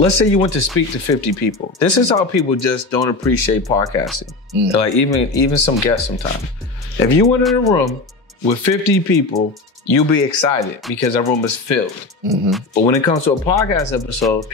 let's say you went to speak to 50 people. This is how people just don't appreciate podcasting. Like even some guests sometimes. If you went in a room with 50 people, you'll be excited because that room is filled. But when it comes to a podcast episode,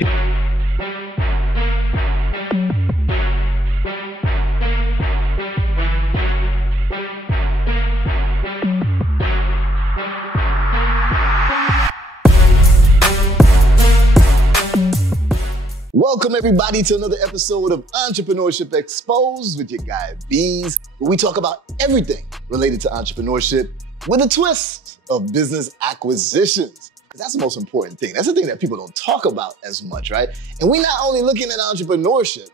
Welcome everybody to another episode of Entrepreneurship Exposed with your guy Beez, where we talk about everything related to entrepreneurship with a twist of business acquisitions. That's the most important thing. That's the thing that people don't talk about as much, right? And we're not only looking at entrepreneurship,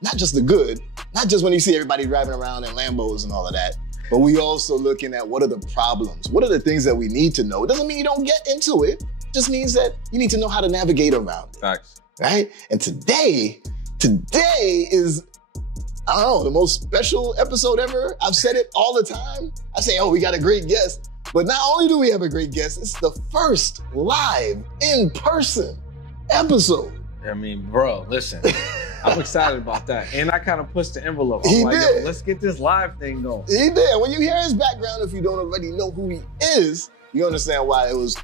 not just the good, not just when you see everybody driving around in Lambos and all of that, but we also looking at what are the problems, what are the things that we need to know. It doesn't mean you don't get into it, it just means that you need to know how to navigate around it. Facts. Right? And today is, I don't know, the most special episode ever. I've said it all the time. I say, oh, we got a great guest. But not only do we have a great guest, it's the first live in-person episode. I mean, bro, listen, I'm excited about that. And I kind of pushed the envelope. I'm He like, did. yo, let's get this live thing going. He did. When you hear his background, if you don't already know who he is, you understand why it was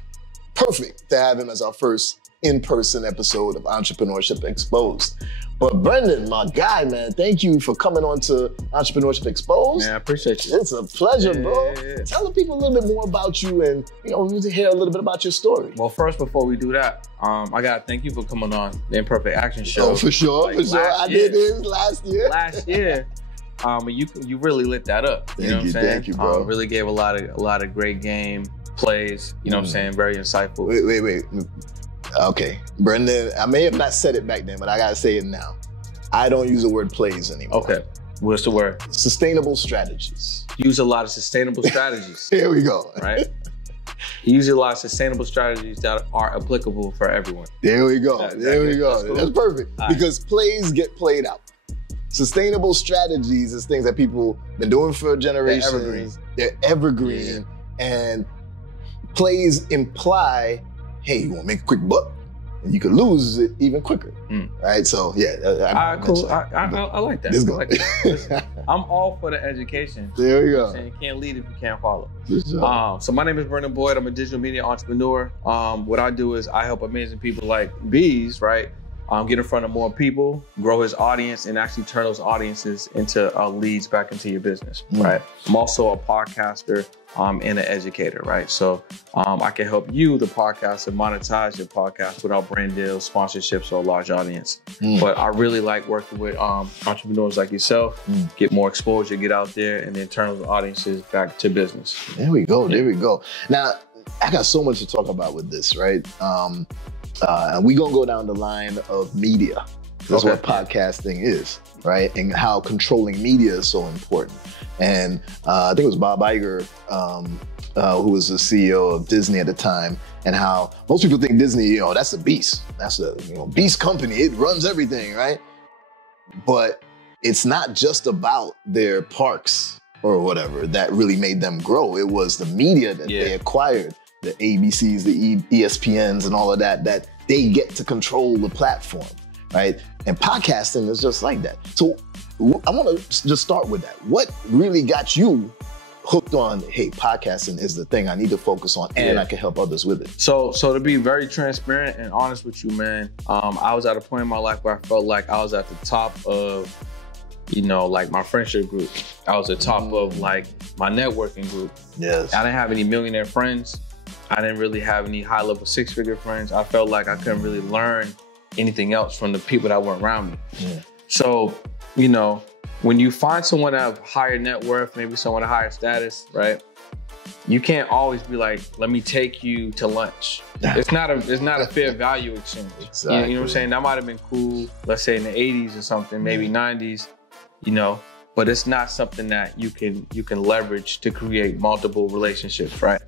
perfect to have him as our first in-person episode of Entrepreneurship Exposed. But Brendan, my guy, man, thank you for coming on to Entrepreneurship Exposed. Man, I appreciate you. It's a pleasure, bro. Yeah. Tell the people a little bit more about you and, we need to hear a little bit about your story. Well, first, before we do that, I got to thank you for coming on the Imperfect Action Show. Oh, for sure, like for sure. I did this last year. Last year, and you really lit that up. You know what I'm saying? Thank you, bro. Really gave a lot of great game plays. You know what I'm saying? Very insightful. Wait. Okay, Brendan, I may have not said it back then, but I gotta say it now. I don't use the word plays anymore. Okay, what's the word? Sustainable strategies. Use a lot of sustainable strategies. Here we go. Right? Use a lot of sustainable strategies that are applicable for everyone. There we go. There we go. That's cool. That's perfect. All because plays get played out. Sustainable strategies is things that people been doing for generations. They're evergreen. And plays imply, hey, you want to make a quick buck? And you could lose it even quicker, right? So, yeah. Cool. I like that. This I like that. Listen, I'm all for the education. There we You know go. what I'm saying? You can't lead if you can't follow. Sure. So my name is Brendan Boyd. I'm a digital media entrepreneur. What I do is I help amazing people like Beez, right? Get in front of more people, grow his audience, and actually turn those audiences into leads back into your business, right? I'm also a podcaster and an educator, right? So I can help you, the podcaster, monetize your podcast without brand deals, sponsorships, or a large audience. But I really like working with entrepreneurs like yourself, get more exposure, get out there, and then turn those audiences back to business. There we go. There we go. Now, I got so much to talk about with this, right? And we're going to go down the line of media. That's what podcasting is, right? And how controlling media is so important. And I think it was Bob Iger, who was the CEO of Disney at the time, and how most people think Disney, that's a beast. That's a beast company. It runs everything, right? But it's not just about their parks or whatever that really made them grow. It was the media that they acquired. The ABCs, the ESPNs, and all of that they get to control the platform, right? And podcasting is just like that. So I want to just start with that. What really got you hooked on, hey, podcasting is the thing I need to focus on and I can help others with it? So to be very transparent and honest with you, man, I was at a point in my life where I felt like I was at the top of, like my friendship group. I was at the top of like my networking group. Yes. I didn't have any millionaire friends. I didn't really have any high-level six-figure friends. I felt like I couldn't really learn anything else from the people that were around me. Yeah. So, when you find someone that have higher net worth, maybe someone of higher status, right? You can't always be like, let me take you to lunch. It's not a fair value exchange. Exactly. You know what I'm saying? That might have been cool, let's say in the 80s or something, maybe 90s, but it's not something that you can leverage to create multiple relationships, right?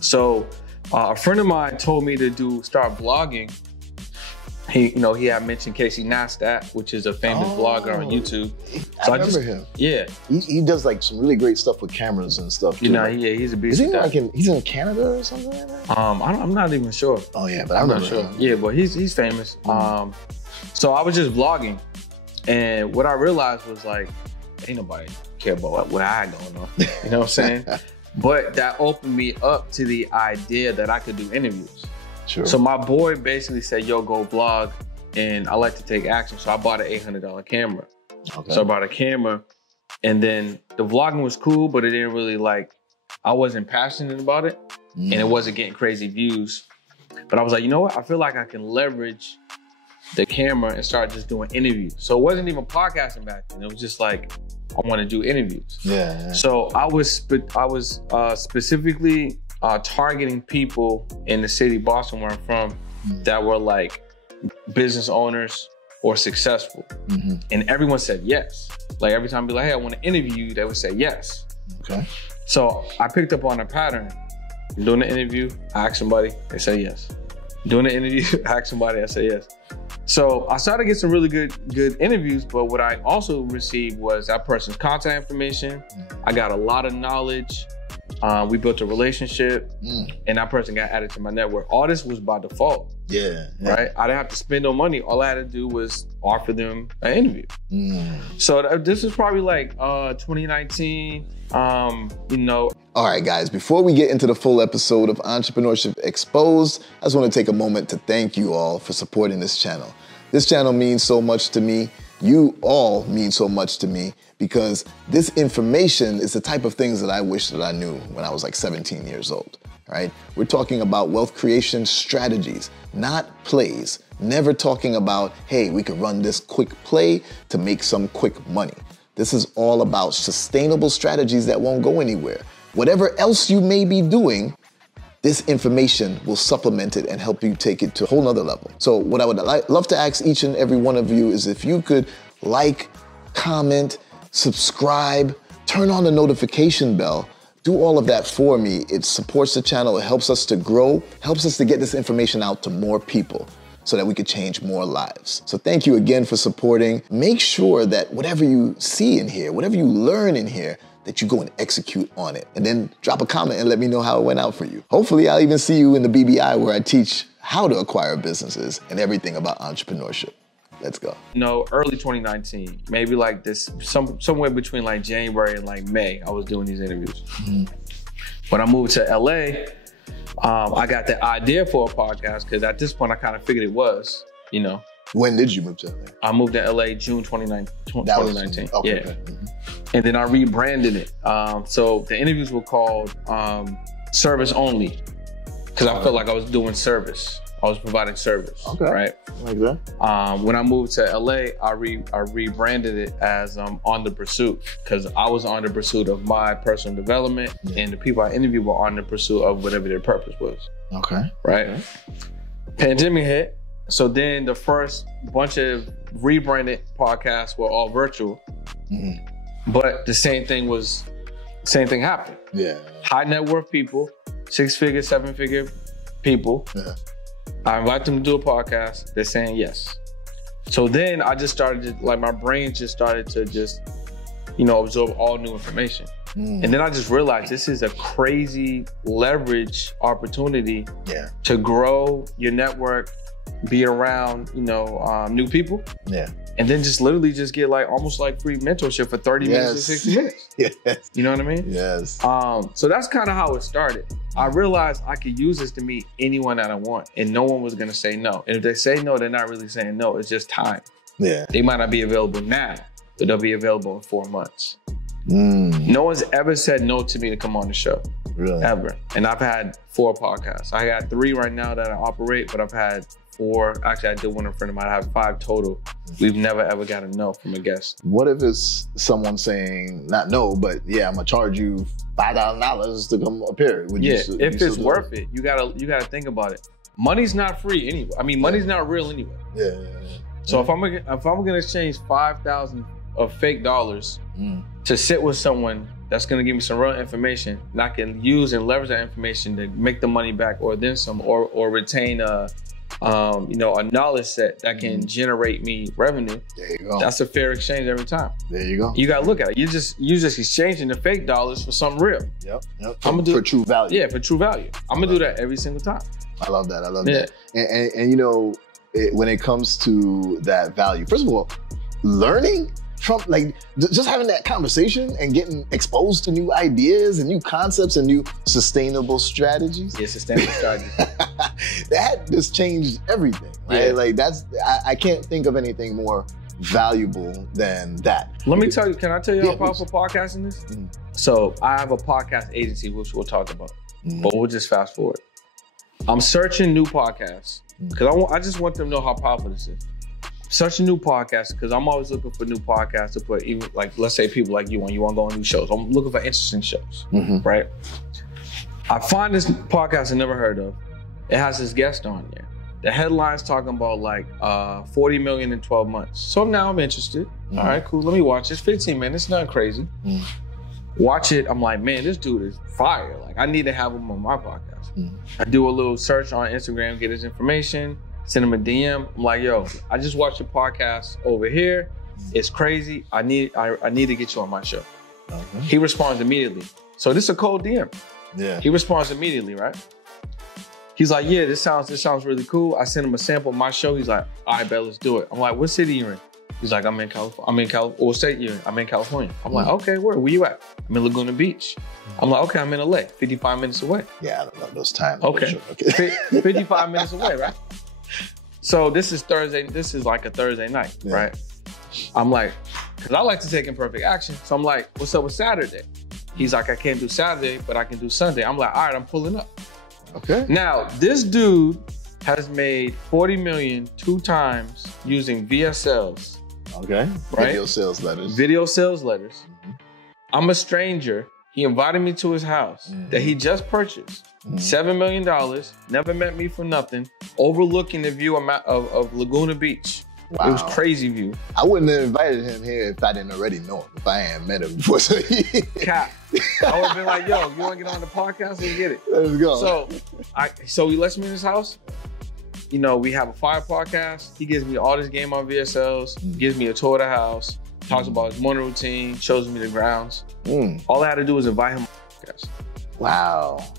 So a friend of mine told me to start blogging. He had mentioned Casey Neistat, which is a famous blogger on YouTube. So I remember him. Yeah. He does like some really great stuff with cameras and stuff too. He's a beast. Is he he's in Canada or something like that? I'm not even sure. Oh yeah, but I'm not sure. Yeah, but he's famous. So I was just vlogging, and what I realized was like, ain't nobody care about what I had going on. You know what I'm saying? But that opened me up to the idea that I could do interviews. Sure. So my boy basically said, yo, go vlog, and I like to take action. So I bought an $800 camera. Okay. So I bought a camera, and then the vlogging was cool, but it didn't really I wasn't passionate about it, and it wasn't getting crazy views. But I was like, you know what? I feel like I can leverage the camera and start just doing interviews. So it wasn't even podcasting back then. It was just like, I want to do interviews. Yeah. So I was specifically targeting people in the city, Boston, where I'm from, that were like business owners or successful. And everyone said yes. Like every time I'd be like, hey, I want to interview you, they would say yes. Okay. So I picked up on a pattern. Doing the interview, I ask somebody, they say yes. Doing the interview, I ask somebody, I say yes. So I started to get some really good interviews, but what I also received was that person's contact information. I got a lot of knowledge. We built a relationship, and that person got added to my network. All this was by default. Yeah. Right? I didn't have to spend no money. All I had to do was offer them an interview. So this is probably like 2019, you know. All right, guys, before we get into the full episode of Entrepreneurship Exposed, I just want to take a moment to thank you all for supporting this channel. This channel means so much to me. You all mean so much to me because this information is the type of things that I wish that I knew when I was like 17 years old, right? We're talking about wealth creation strategies, not plays. Never talking about, hey, we could run this quick play to make some quick money. This is all about sustainable strategies that won't go anywhere. Whatever else you may be doing, this information will supplement it and help you take it to a whole nother level. So what I would love to ask each and every one of you is if you could like, comment, subscribe, turn on the notification bell, do all of that for me. It supports the channel, it helps us to grow, helps us to get this information out to more people so that we could change more lives. So thank you again for supporting. Make sure that whatever you see in here, whatever you learn in here, that you go and execute on it. And then drop a comment and let me know how it went out for you. Hopefully I'll even see you in the BBI where I teach how to acquire businesses and everything about entrepreneurship. Let's go. No, early 2019, maybe like this, somewhere between like January and like May, I was doing these interviews. When I moved to LA, I got the idea for a podcast because at this point I kind of figured it was, you know. When did you move to LA? I moved to LA June 2019. Okay. Yeah. And then I rebranded it. So the interviews were called Service Only because I felt like I was doing service. I was providing service, right? Like that. When I moved to LA, I rebranded it as On the Pursuit because I was on the pursuit of my personal development and the people I interviewed were on the pursuit of whatever their purpose was. Okay. Right? Okay. Pandemic hit. So then the first bunch of rebranded podcasts were all virtual, but the same thing happened. Yeah. High net worth people, 6-figure, 7-figure people. Yeah. I invite them to do a podcast. They're saying yes. So then I just started to, like, my brain just started to just, you know, absorb all new information. And then I just realized this is a crazy leverage opportunity to grow your network, be around, you know, new people. Yeah. And then just literally just get like almost like free mentorship for 30 minutes to 60 minutes. Yes. You know what I mean? Yes. So that's kind of how it started. I realized I could use this to meet anyone that I want and no one was going to say no. And if they say no, they're not really saying no. It's just time. Yeah. They might not be available now, but they'll be available in 4 months. No one's ever said no to me to come on the show. Really? Ever. And I've had 4 podcasts. I got 3 right now that I operate, but I've had 4. Actually, I did one in front of mine. I have 5 total. We've never ever got a no from a guest. What if it's someone saying, not no, but yeah, I'm gonna charge you $5,000 to come up here? If it's worth it, you gotta think about it. Money's not free anyway. I mean, money's not real anyway. Yeah. So if I'm gonna exchange 5,000 of fake dollars to sit with someone that's gonna give me some real information, and I can use and leverage that information to make the money back or then some, or retain a knowledge set that can generate me revenue. There you go. That's a fair exchange every time. There you go. You gotta look at it. You're just exchanging the fake dollars for something real. Yep. For true value. Yeah, for true value. I'm gonna do that every single time. I love that. And you know, when it comes to that value. First of all, learning from just having that conversation and getting exposed to new ideas and new concepts and new sustainable strategies. Yeah, sustainable strategies. That just changed everything, right? Yeah. Like I can't think of anything more valuable than that. Let me tell you, can I tell you how powerful podcasting is? Mm-hmm. So I have a podcast agency, which we'll talk about, but we'll just fast forward. I'm searching new podcasts because I just want them to know how powerful this is. Searching new podcasts because I'm always looking for new podcasts to put, even like, let's say people like you, when you want to go on new shows. I'm looking for interesting shows, right? I find this podcast I never heard of. It has this guest on there. The headline's talking about like 40 million in 12 months. So now I'm interested. All right, cool. Let me watch. It's 15 minutes, nothing crazy. Watch it. I'm like, man, this dude is fire. Like, I need to have him on my podcast. I do a little search on Instagram, get his information, send him a DM. I'm like, yo, I just watched your podcast over here. It's crazy. I need to get you on my show. He responds immediately. So this is a cold DM. Yeah. He responds immediately, right? He's like, yeah, this sounds really cool. I sent him a sample of my show. He's like, all right, bet, let's do it. I'm like, what city you in? He's like, I'm in California. What state you in? I'm in California. I'm like, okay, where you at? I'm in Laguna Beach. I'm like, okay, I'm in LA, 55 minutes away. Yeah, I don't know those times. Okay. 55 minutes away, right? So this is Thursday. This is like a Thursday night, right? I'm like, because I like to take imperfect action. So I'm like, what's up with Saturday? He's like, I can't do Saturday, but I can do Sunday. I'm like, all right, I'm pulling up. Okay. Now, this dude has made 40 million 2 times using VSLs. Okay. Right? Video sales letters. Video sales letters. I'm a stranger. He invited me to his house that he just purchased. $7 million, never met me for nothing, overlooking the view of Laguna Beach. Wow. It was crazy view. I wouldn't have invited him here if I didn't already know him, if I hadn't met him before. Cap. I would have been like, yo, you want to get on the podcast? Let's get it. Let's go. So he lets me in his house. You know, we have a fire podcast. He gives me all this game on VSLs, gives me a tour of the house, talks about his morning routine, shows me the grounds. All I had to do was invite him on the podcast. Wow.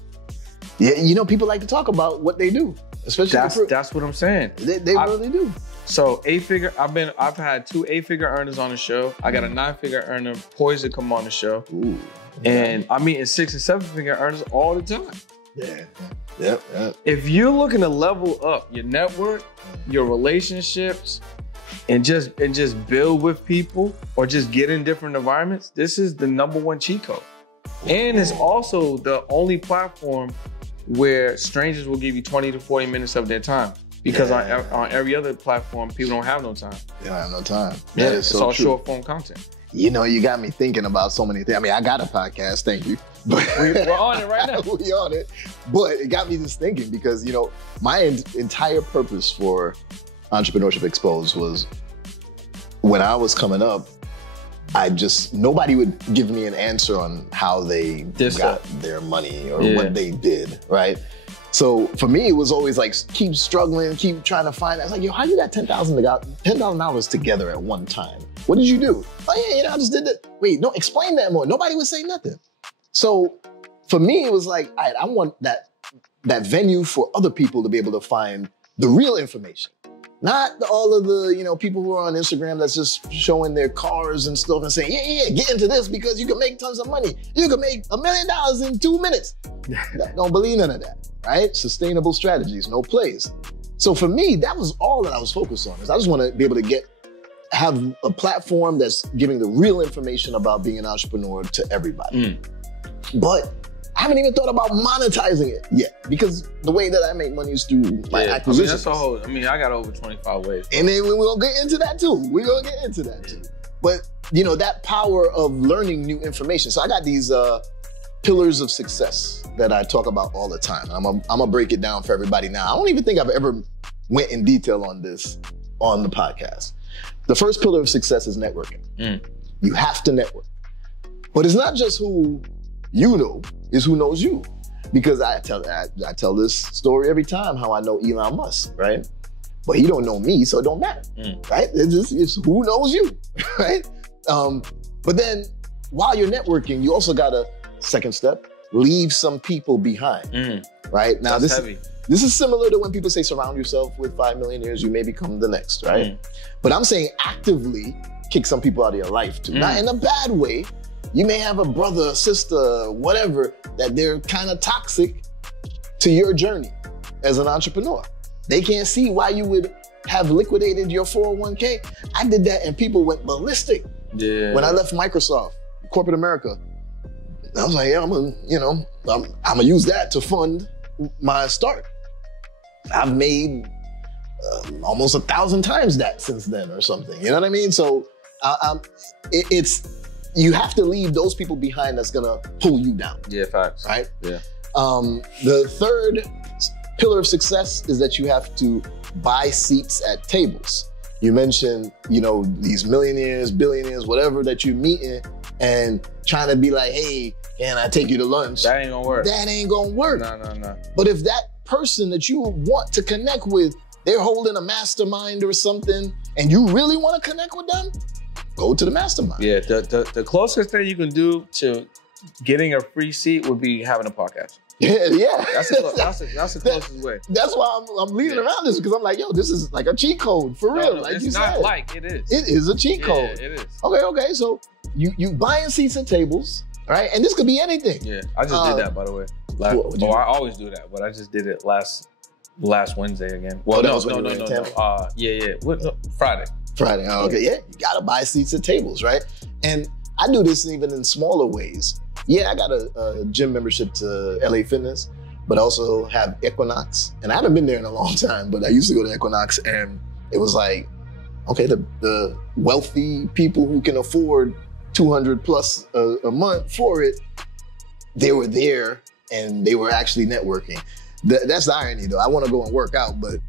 Yeah, you know, people like to talk about what they do, especially that's what I'm saying. They really do. So I've had 2 8-figure earners on the show. I got a 9-figure earner poised to come on the show. Ooh, and I'm meeting 6 and 7-figure earners all the time. Yeah. Yep. If you're looking to level up your network, your relationships, and just build with people or just get in different environments, this is the #1 cheat code. And it's also the only platform where strangers will give you 20 to 40 minutes of their time. Because on every other platform, people don't have no time. They don't have no time. Yeah, it's all short form content. You know, you got me thinking about so many things. I mean, I got a podcast, thank you. But we're on it right now. We're on it. But it got me just thinking because, you know, my entire purpose for Entrepreneurship Exposed was when I was coming up, nobody would give me an answer on how they got their money or what they did, right? So for me, it was always like, keep struggling, keep trying to find. I was like, yo, how you got $10,000 together at one time? What did you do? Oh yeah, you know, I just did that. Wait, no, explain that more. Nobody would say nothing. So for me, it was like, all right, I want that venue for other people to be able to find the real information. Not all of the, you know, people who are on Instagram that's just showing their cars and stuff and saying, yeah, get into this because you can make tons of money. You can make $1 million in 2 minutes. Don't believe none of that, right? Sustainable strategies, no plays. So for me, that was all that I was focused on. Is I just want to be able to have a platform that's giving the real information about being an entrepreneur to everybody. But I haven't even thought about monetizing it yet because the way that I make money is through my acquisitions. I got over 25 ways. And then we're going to get into that too. But, you know, that power of learning new information. So I got these pillars of success that I talk about all the time. I'm going to break it down for everybody now. I don't even think I've ever went in detail on this on the podcast. The first pillar of success is networking. You have to network. But it's not just who you know, it's who knows you. Because I tell this story every time how I know Elon Musk, right? But he don't know me, so it don't matter, right? It's who knows you, right? But then while you're networking, you also got a second step, leave some people behind, right? Now that's heavy. This is similar to when people say surround yourself with 5 millionaires, you may become the next, right? But I'm saying actively kick some people out of your life too. Not in a bad way. You may have a brother, sister, whatever, that they're kind of toxic to your journey as an entrepreneur. They can't see why you would have liquidated your 401k. I did that and people went ballistic. Yeah. When I left Microsoft, corporate America, I was like, yeah, I'm gonna use that to fund my start. I've made almost 1,000 times that since then or something. You know what I mean? So you have to leave those people behind that's gonna pull you down. Yeah, facts. Right? Yeah. The third pillar of success is that you have to buy seats at tables. You mentioned, these millionaires, billionaires, whatever that you're meeting and trying to be like, hey, can I take you to lunch? That ain't gonna work. That ain't gonna work. No. But if that person that you want to connect with, they're holding a mastermind or something, and you really want to connect with them, go to the mastermind. Yeah, the closest thing you can do to getting a free seat would be having a podcast. Yeah. That's the closest way. That's why I'm leading around this, because I'm like, yo, this is like a cheat code for real. No, like it's you not said. like it is. It is a cheat code. Yeah, it is. Okay. So you buying seats at tables, right? And this could be anything. Yeah, I just did that, by the way. I always do that, but I just did it last Wednesday again. Well, no. Yeah. Friday. Oh, okay. Yeah, you gotta buy seats at tables, right? And I do this even in smaller ways. Yeah, I got a gym membership to LA Fitness, but I also have Equinox. And I haven't been there in a long time, but I used to go to Equinox, and it was like, okay, the wealthy people who can afford 200 plus a month for it, they were there and they were actually networking. That's the irony though. I want to go and work out, but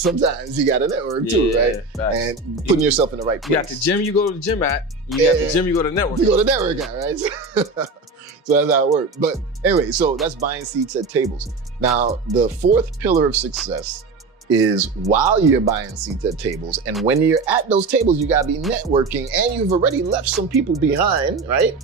sometimes you got to network too, right? Right? And putting yourself in the right place. You got the gym you go to the gym at. You got the gym you go to network. You go to network at, right? So that's how it works. But anyway, so that's buying seats at tables. Now, the fourth pillar of success is while you're buying seats at tables, and when you're at those tables, you gotta be networking, and you've already left some people behind, right?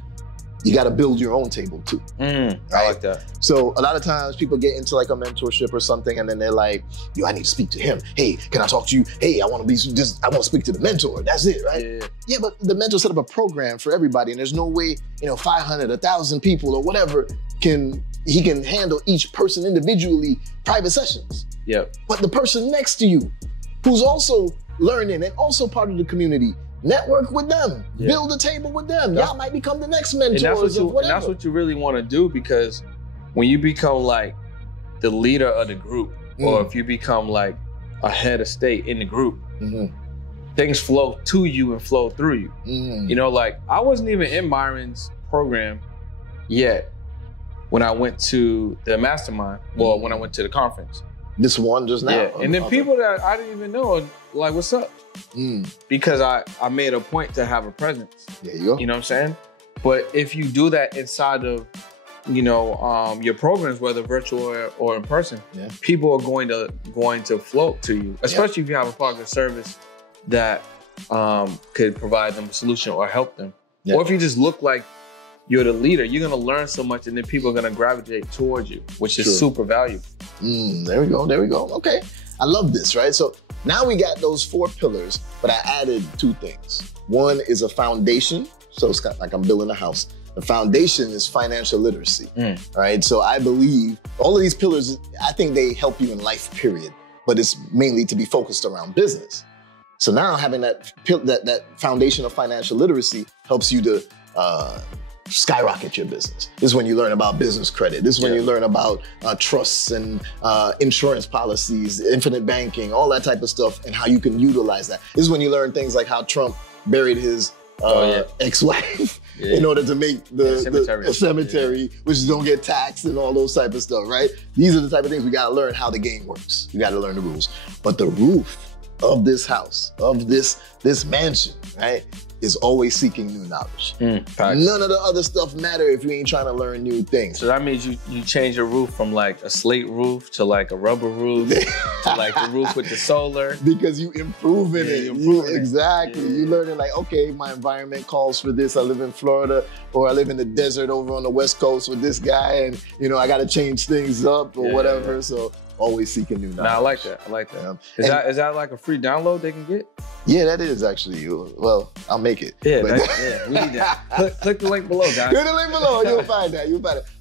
You got to build your own table too. Right? I like that. So a lot of times people get into like a mentorship or something, and then they're like, yo, I need to speak to him. Hey, can I talk to you? Hey, I want to speak to the mentor. That's it, right? Yeah, but the mentor set up a program for everybody, and there's no way, 500, 1,000 people or whatever he can handle each person individually, private sessions. Yep. But the person next to you, who's also learning and also part of the community, network with them, build a table with them. Y'all might become the next mentors. And that's what you really want to do, because when you become like the leader of the group, or if you become like a head of state in the group, things flow to you and flow through you. Like I wasn't even in Myron's program yet when I went to the mastermind, well, when I went to the conference. This one just now. Yeah, and then people that I didn't even know, like, what's up? Because I made a point to have a presence. There you go. You know what I'm saying? But if you do that inside of, your programs, whether virtual or in person, people are going to float to you, especially if you have a product or service that could provide them a solution or help them. Or if you just look like you're the leader, you're going to learn so much, and then people are going to gravitate towards you, which is super valuable. There we go. Okay. I love this, right? So now we got those 4 pillars, but I added 2 things. One is a foundation. So it's kind of like I'm building a house. The foundation is financial literacy, right? So I believe all of these pillars, I think they help you in life, period. But it's mainly to be focused around business. So now having that foundation of financial literacy helps you to skyrocket your business. This is when you learn about business credit. This is when you learn about trusts and insurance policies, infinite banking, all that type of stuff, and how you can utilize that. This is when you learn things like how Trump buried his ex-wife in order to make the cemetery, which don't get taxed and all those type of stuff, right? These are the type of things we gotta learn how the game works. You gotta learn the rules. But the roof of this house, of this mansion, right, is always seeking new knowledge. None of the other stuff matter if you ain't trying to learn new things. So that means you change your roof from like a slate roof to like a rubber roof to like the roof with the solar. Because you improving it. Exactly. You learning like, okay, my environment calls for this. I live in Florida, or I live in the desert over on the West Coast with this guy, and I got to change things up or whatever. So always seeking new knowledge. Nah, I like that. I like that. Is that like a free download they can get? Yeah, that is actually. Well, I'll make it. Yeah, we need that. Click the link below, guys. Click the link below. You'll find that.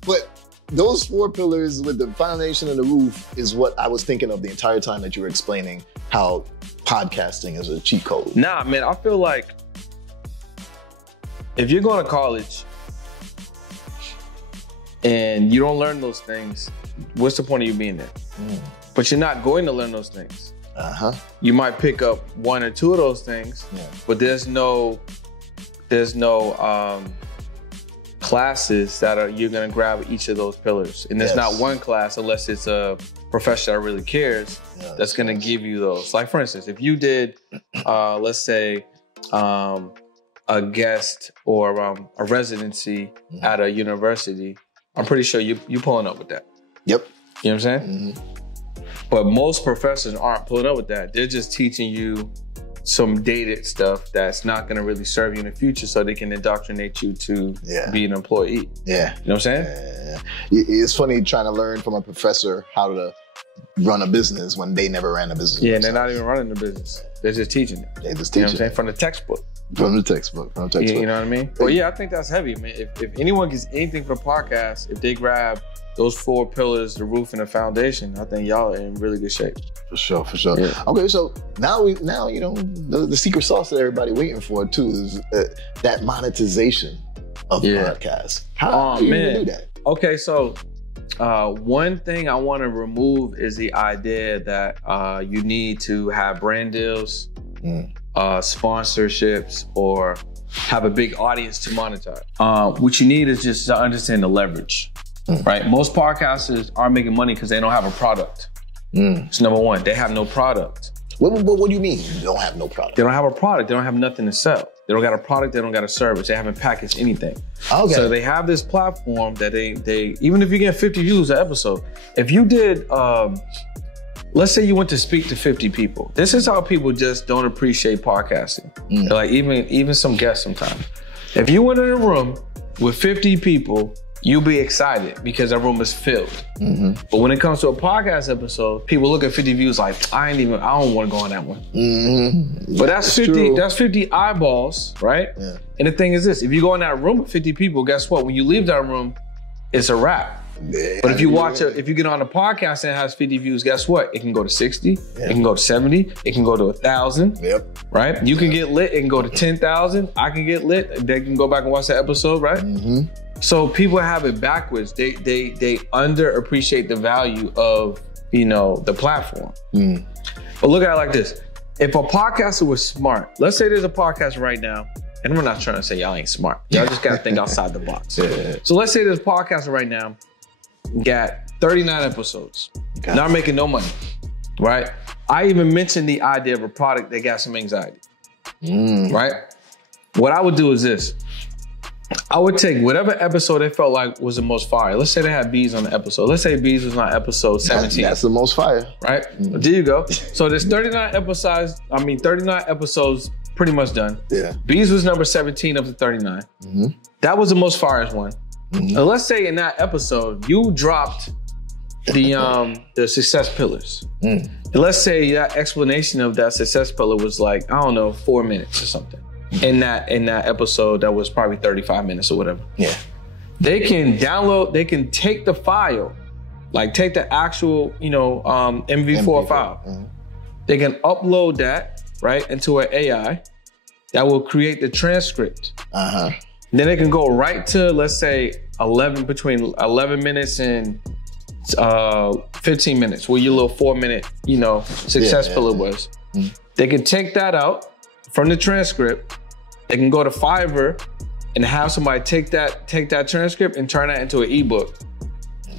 But those 4 pillars with the foundation and the roof is what I was thinking of the entire time that you were explaining how podcasting is a cheat code. Nah, man, I feel like if you're going to college and you don't learn those things, what's the point of you being there? But you're not going to learn those things. You might pick up 1 or 2 of those things, but there's no classes that you're gonna grab each of those pillars. And there's not one class, unless it's a professor that really cares, that's gonna give you those. Like for instance, if you did, let's say, a guest or a residency at a university, I'm pretty sure you pulling up with that. Yep. You know what I'm saying? But most professors aren't pulling up with that. They're just teaching you some dated stuff that's not gonna really serve you in the future, so they can indoctrinate you to be an employee. Yeah. You know what I'm saying? It's funny trying to learn from a professor how to run a business when they never ran a business. Yeah, and they're not even running the business. They're just teaching it. They're just teaching. You know what I'm teaching saying? From the textbook. From the textbook. You know what I mean? Well, yeah, I think that's heavy, man. If anyone gets anything from podcasts, if they grab those 4 pillars, the roof and the foundation, I think y'all are in really good shape. For sure. Yeah. Okay, so now you know the secret sauce that everybody waiting for too is that monetization of podcasts. How do you do that? Okay, so one thing I want to remove is the idea that you need to have brand deals, sponsorships, or have a big audience to monetize. What you need is just to understand the leverage, right? Most podcasters aren't making money because they don't have a product. It's number one. They have no product. What do you mean you don't have no product? They don't have a product. They don't have nothing to sell. They don't got a product. They don't got a service. They haven't packaged anything. Okay. So they have this platform that they even if you get 50 views an episode, if you did, let's say you went to speak to 50 people. This is how people just don't appreciate podcasting. Like even some guests sometimes. If you went in a room with 50 people, you'll be excited because that room is filled. But when it comes to a podcast episode, people look at 50 views like, I don't want to go on that one. But that's 50 eyeballs, right? Yeah. And the thing is this, if you go in that room with 50 people, guess what? When you leave that room, it's a wrap. Yeah, but if you get on a podcast and it has 50 views, guess what? It can go to 60, it can go to 70, it can go to 1,000, right? You can get lit, it can go to 10,000. I can get lit, they can go back and watch that episode, right? So people have it backwards. They underappreciate the value of, the platform. But look at it like this. If a podcaster was smart, let's say there's a podcast right now, and we're not trying to say y'all ain't smart. Y'all just gotta think outside the box. So let's say there's a podcaster right now, got 39 episodes, not making no money, right? I even mentioned the idea of a product that got some anxiety, right? What I would do is this. I would take whatever episode they felt like was the most fire. Let's say they had Beez on the episode. Let's say Beez was on episode 17. That's the most fire. Right? There you go. So there's 39 episodes pretty much done. Yeah. Beez was number 17 of the 39. That was the most fire one. Now let's say in that episode, you dropped the success pillars. And let's say that explanation of that success pillar was like, 4 minutes or something. In that episode that was probably 35 minutes or whatever. Yeah. They can take the file, like take the actual, MV4 file. They can upload that, right, into an AI that will create the transcript. Then they can go right to, let's say, between 11 minutes and 15 minutes, where your little 4 minute, success pillar was. They can take that out from the transcript. They can go to Fiverr and have somebody take that transcript and turn that into an ebook.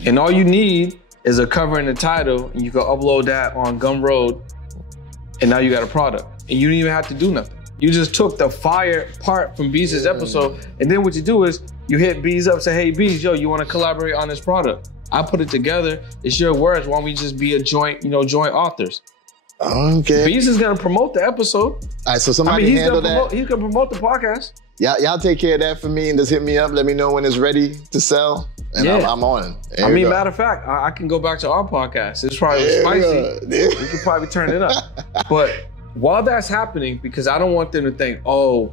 And all you need is a cover and a title, and you can upload that on Gumroad, and now you got a product. And you didn't even have to do nothing. You just took the fire part from Beez's episode, and then what you do is you hit Beez up, say, hey Beez, you want to collaborate on this product? I put it together. It's your words. Why don't we just be a joint authors? Okay. Beez is gonna promote the episode. All right, so somebody handle that. He's gonna promote the podcast. Y'all take care of that for me and just hit me up. Let me know when it's ready to sell. and I'm on it. I mean, matter of fact, I can go back to our podcast. It's probably spicy. We could probably turn it up. But while that's happening, because I don't want them to think, oh,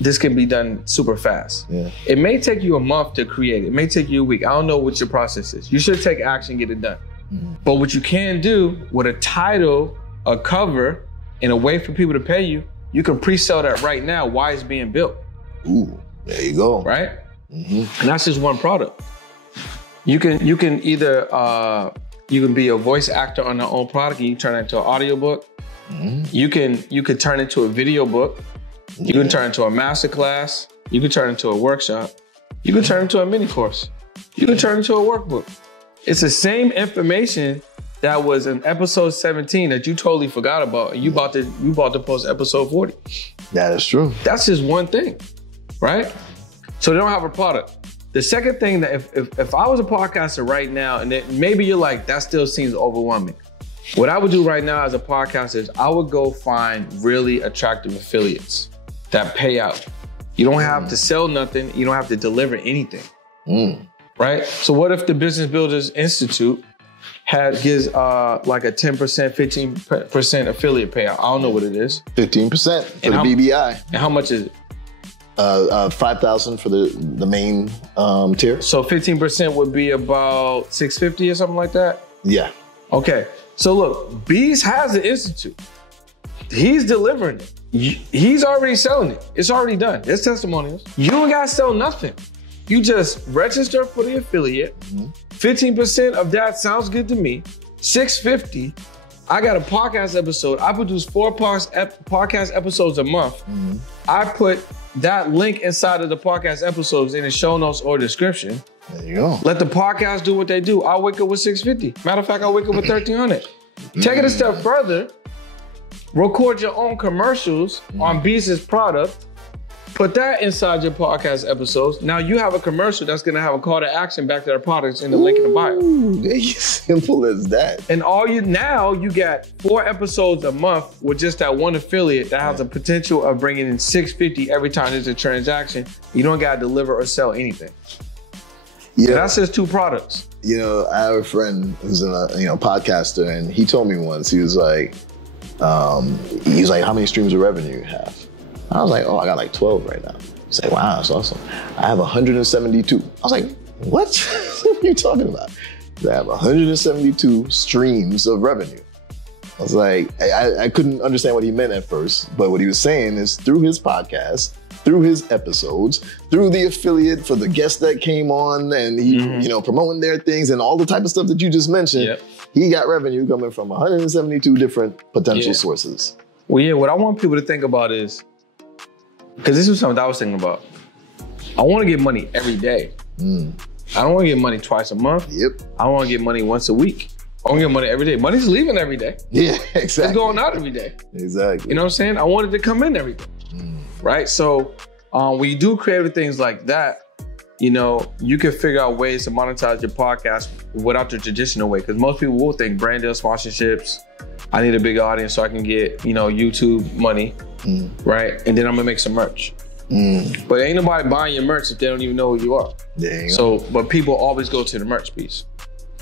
this can be done super fast. Yeah. It may take you a month to create. It may take you a week. I don't know what your process is. You should take action, get it done. Mm-hmm. But what you can do with a title, a cover, and a way for people to pay you, you can pre-sell that right now while it's being built. Ooh, there you go. Right? Mm-hmm. And that's just one product. You can either you can be a voice actor on your own product and you turn it into an audiobook. Mm-hmm. You could turn it into a video book. You can turn it into a masterclass. You can turn it into a workshop. You can turn it into a mini course. You can turn it into a workbook. It's the same information that was in episode 17 that you totally forgot about, and you about to post episode 40. That is true. That's just one thing, right? So they don't have a product. The second thing, that if I was a podcaster right now, and then maybe you're like, that still seems overwhelming. What I would do right now as a podcaster is I would go find really attractive affiliates that pay out. You don't have to sell nothing. You don't have to deliver anything, right? So what if the Business Builders Institute gives like a 10%, 15% affiliate payout? I don't know what it is. 15% for the BBI. And how much is it? 5,000 for the main tier. So 15% would be about $650 or something like that? Yeah. Okay. So look, Beez has an institute. He's delivering it. He's already selling it. It's already done. There's testimonials. You don't gotta sell nothing. You just register for the affiliate. 15% of that sounds good to me. $650. I got a podcast episode. I produce 4 podcast episodes a month. I put that link inside of the podcast episodes in the show notes or description. There you go. Let the podcast do what they do. I'll wake up with $650. Matter of fact, I'll wake up with $1,300. Take it a step further. Record your own commercials on Beez's product. Put that inside your podcast episodes. Now you have a commercial that's gonna have a call to action back to their products in the link in the bio. Simple as that. And you got 4 episodes a month with just that one affiliate that has the potential of bringing in $650 every time there's a transaction. You don't gotta deliver or sell anything. Yeah, so that's just 2 products. You know, I have a friend who's a podcaster, and he told me once, he was like, how many streams of revenue you have? I was like, I got like 12 right now. He's like, wow, that's awesome. I have 172. I was like, what? What are you talking about? I have 172 streams of revenue. I was like, I couldn't understand what he meant at first, but what he was saying is through his podcast, through his episodes, through the affiliate for the guests that came on and he, promoting their things and all the type of stuff that you just mentioned, he got revenue coming from 172 different potential sources. Well, yeah, what I want people to think about is, because this is something I was thinking about. I want to get money every day. I don't want to get money twice a month. I don't want to get money once a week. I want to get money every day. Money's leaving every day. Yeah, exactly. It's going out every day. Exactly. You know what I'm saying? I want it to come in every day. Right? So when you do creative things like that, you can figure out ways to monetize your podcast without the traditional way. Because most people will think brand deal sponsorships. I need a big audience so I can get, YouTube money, right? And then I'm gonna make some merch. But ain't nobody buying your merch if they don't even know who you are. But people always go to the merch piece.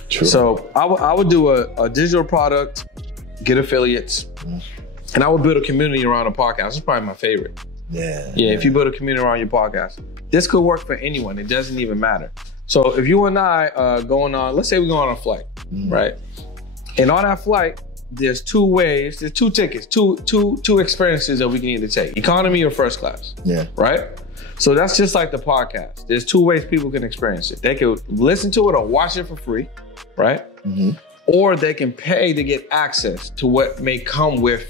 True. So I would do a digital product, get affiliates, and I would build a community around a podcast. It's probably my favorite. Yeah, if you build a community around your podcast. This could work for anyone. It doesn't even matter. So if you and I let's say we're going on a flight, right? And on that flight, there's 2 ways, there's 2 tickets, two experiences that we can either take, economy or first class, right? So that's just like the podcast. There's 2 ways people can experience it. They can listen to it or watch it for free, right? Or they can pay to get access to what may come with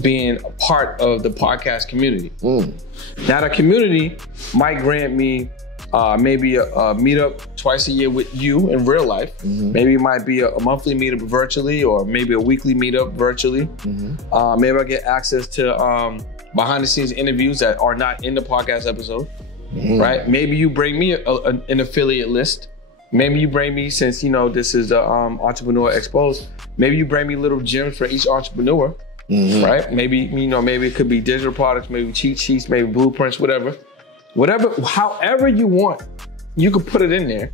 being a part of the podcast community. Now the community might grant me maybe a meetup twice a year with you in real life. Maybe it might be a monthly meetup virtually, or maybe a weekly meetup virtually. Maybe I get access to behind the scenes interviews that are not in the podcast episode, right? Maybe you bring me an affiliate list. Maybe you bring me, since this is the EntrepreneurshipXposed, maybe you bring me little gems for each entrepreneur, right? Maybe, maybe it could be digital products, maybe cheat sheets, maybe blueprints, whatever, however you want, you could put it in there.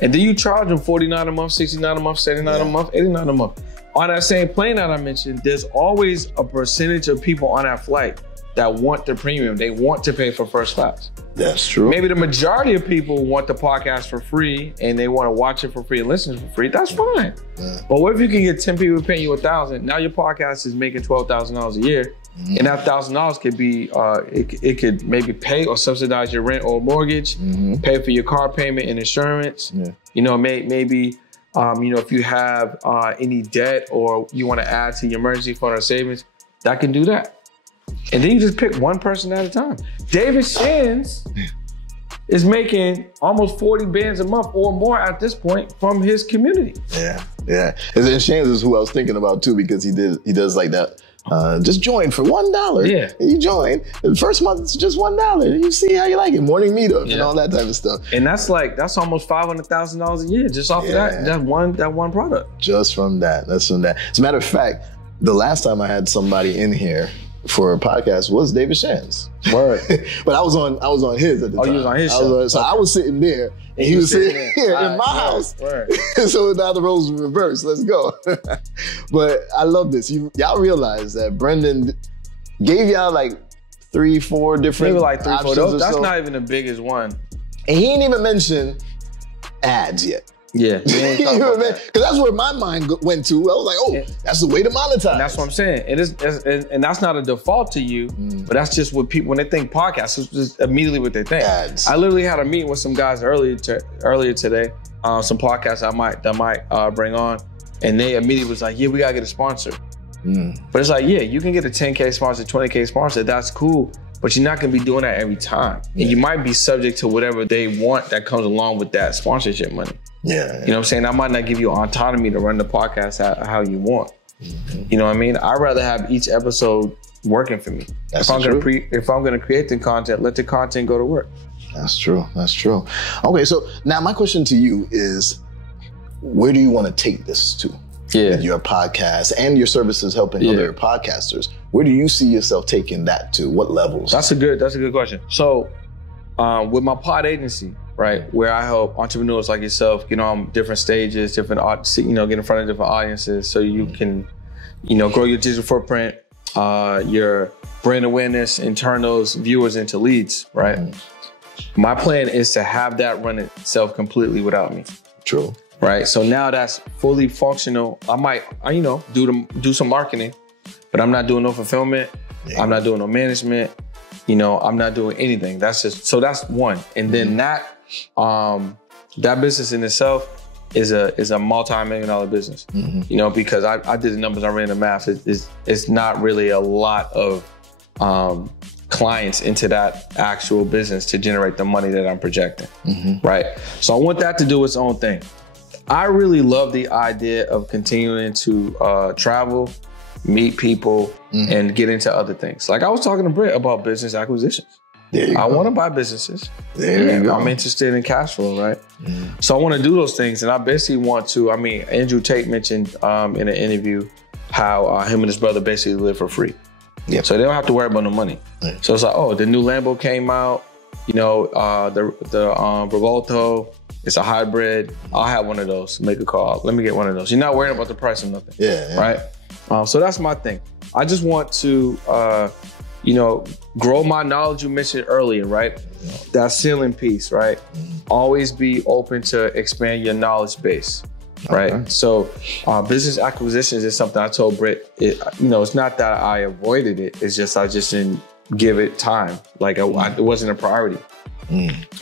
And then you charge them $49 a month, $69 a month, $79 a month, $89 a month. On that same plane that I mentioned, there's always a percentage of people on that flight that want the premium. They want to pay for first class. That's true. Maybe the majority of people want the podcast for free and they want to watch it for free and listen for free. That's fine. Yeah. But what if you can get 10 people paying you $1,000? Now your podcast is making $12,000 a year. Mm-hmm. And that $1,000 could be, it could maybe pay or subsidize your rent or mortgage, pay for your car payment and insurance. Yeah. You know, maybe, if you have any debt or you want to add to your emergency fund or savings, that can do that. And then you just pick one person at a time. David Shands is making almost 40 bands a month or more at this point from his community. Yeah. And Shands is who I was thinking about too, because he does like that. Just join for $1. Yeah. And you join. The first month it's just $1. You see how you like it. Morning meetups and all that type of stuff. And that's almost $500,000 a year just off of that one product. Just from that. That's from that. As a matter of fact, the last time I had somebody in here for a podcast was David Shands. Word. But I was on his at the time. Oh, you was on his show. I was sitting there and he was sitting here in my house. Word. So now the roles were reversed. Let's go. But I love this. Y'all realize that Brendan gave y'all like 3-4 different options. That's not even the biggest one. And he didn't even mention ads yet. Yeah, because that's where my mind went to. I was like, oh, that's the way to monetize. And that's what I'm saying. It is, and that's not a default to you, but that's just what people, when they think podcasts, it's just immediately what they think. Ads. I literally had a meeting with some guys earlier today, some podcasts that might bring on, and they immediately was like, yeah, we gotta get a sponsor. But it's like, yeah, you can get a 10K sponsor, 20K sponsor, that's cool. But you're not gonna be doing that every time. And you might be subject to whatever they want that comes along with that sponsorship money. Yeah. You know what I'm saying? I might not give you autonomy to run the podcast how you want. You know what I mean? I'd rather have each episode working for me. If I'm gonna create the content, let the content go to work. That's true. Okay, so now my question to you is, where do you want to take this to? With your podcast and your services helping other podcasters. Where do you see yourself taking that to? What levels? That's a good question. So with my pod agency, right, where I help entrepreneurs like yourself get on different stages, get in front of different audiences so you can, grow your digital footprint, your brand awareness, and turn those viewers into leads, right? My plan is to have that run itself completely without me. True. Right, so now that's fully functional. I might, do some marketing, but I'm not doing no fulfillment. I'm not doing no management. I'm not doing anything. That's one. And then that business in itself is a multi-million-dollar business. Because I did the numbers, I ran the math. It's not really a lot of clients into that actual business to generate the money that I'm projecting. Right, so I want that to do its own thing. I really love the idea of continuing to travel, meet people, and get into other things. Like I was talking to Britt about business acquisitions. I want to buy businesses. I'm interested in cash flow, right? So I want to do those things. And I basically want to, Andrew Tate mentioned in an interview how him and his brother basically live for free. So they don't have to worry about no money. So it's like, oh, the new Lambo came out, the Revolto, it's a hybrid. I'll have one of those. Make a call. Let me get one of those. You're not worrying about the price or nothing. Right? So that's my thing. I just want to, grow my knowledge you mentioned earlier, right? That ceiling piece, right? Always be open to expand your knowledge base, right? So business acquisitions is something I told Britt, it's not that I avoided it. It's just I just didn't give it time. Like it wasn't a priority,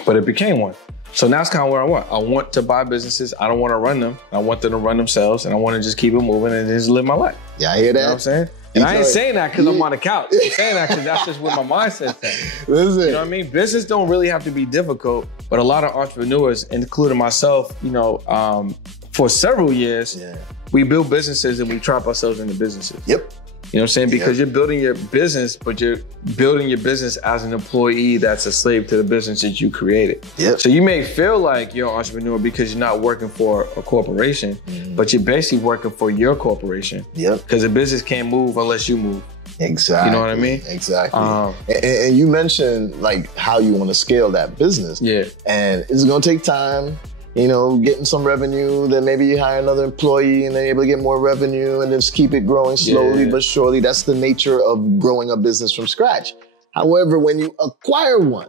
but it became one. So now it's kind of where I want. I want to buy businesses. I don't want to run them. I want them to run themselves, and I want to just keep it moving and just live my life. Yeah, I hear that. You know what I'm saying? And I ain't saying that because I'm on the couch. I'm saying that because that's just where my mindset's at. Listen. You know what I mean? Business don't really have to be difficult, but a lot of entrepreneurs, including myself, for several years, we build businesses and we trap ourselves into businesses. Yep. You know what I'm saying? Because you're building your business, but you're building your business as an employee that's a slave to the business that you created. Yep. So you may feel like you're an entrepreneur because you're not working for a corporation, but you're basically working for your corporation. Yep. Because the business can't move unless you move. Exactly. You know what I mean? Exactly. And you mentioned like how you want to scale that business. Yeah. And it's going to take time. getting some revenue, then maybe you hire another employee and they're able to get more revenue and then just keep it growing slowly but surely. That's the nature of growing a business from scratch. However, when you acquire one,